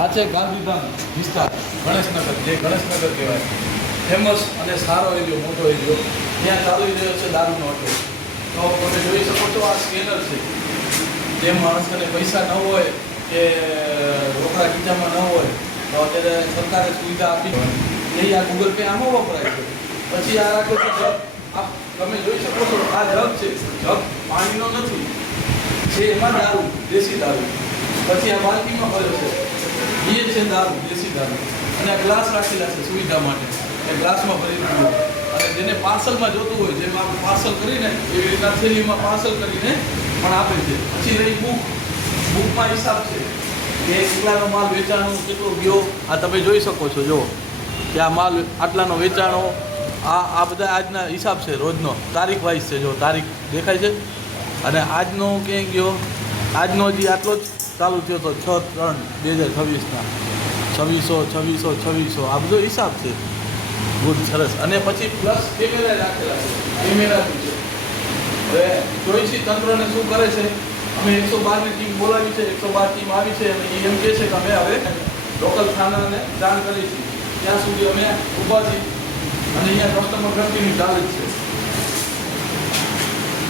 આ છે ગાંધીધામ વિસ્તાર ગણેશનગર, જે ગણેશનગર કહેવાય, ફેમસ અને સારો એરિયો, મોટો એરિયો. ત્યાં ચાલી રહ્યો છે દારૂનો અડ્ડો. તો તમે જોઈ શકો છો, આ સ્કેનર છે. જે માણસને પૈસા ન હોય કે રોકડા ખીચામાં ન હોય તો અત્યારે સરકારે સુવિધા આપી એ આ ગૂગલ પે આમાં વપરાય છે. પછી આ રાખો છો જગ, આ તમે જોઈ શકો છો, આ જગ છે. જગ પાણીનો નથી, છે એમાં દારૂ, દેશી દારૂ. પછી આ બાલ્ટીમાં ભર્યો છે, એ છે દારૂ, દેશી દારૂ. અને આ ગ્લાસ રાખેલા છે સુવિધા માટે, એ ગ્લાસમાં ભરી દીધું. અને જેને પાર્સલમાં જોતું હોય, જેમ આપણે પાર્સલ કરીને એવી રીતના થેલીમાં પાર્સલ કરીને પણ આપે છે. પછી રહી બુક, બુકમાં હિસાબ છે કે કેટલાનો માલ વેચાણો, કેટલો ગયો. આ તમે જોઈ શકો છો, જો કે આ માલ આટલાનો વેચાણો. આ બધા આજના હિસાબ છે, રોજનો તારીખ વાઇઝ છે. જો તારીખ દેખાય છે. અને આજનો ક્યાંય ગયો, આજનો હજી આટલો જ ચાલુ થયો તો 6/3/2026ના 2600 આ બધો હિસાબ છે. ગુડ, સરસ. અને પછી પ્લસ કેમેરા રાખેલા છે, કેમેરા બી છે. હવે જોઈશી તંત્રને શું કરે છે. અમે 112ની ટીમ બોલાવી છે, 112 ટીમ આવી છે અને એ એમ કહે છે કે અમે હવે લોકલ થાનાને જાણ કરીશું. ત્યાં સુધી અમે ઊભા છીએ અને અહીંયા કસ્ટમર કન્ટિન્યુ ચાલે જ છે.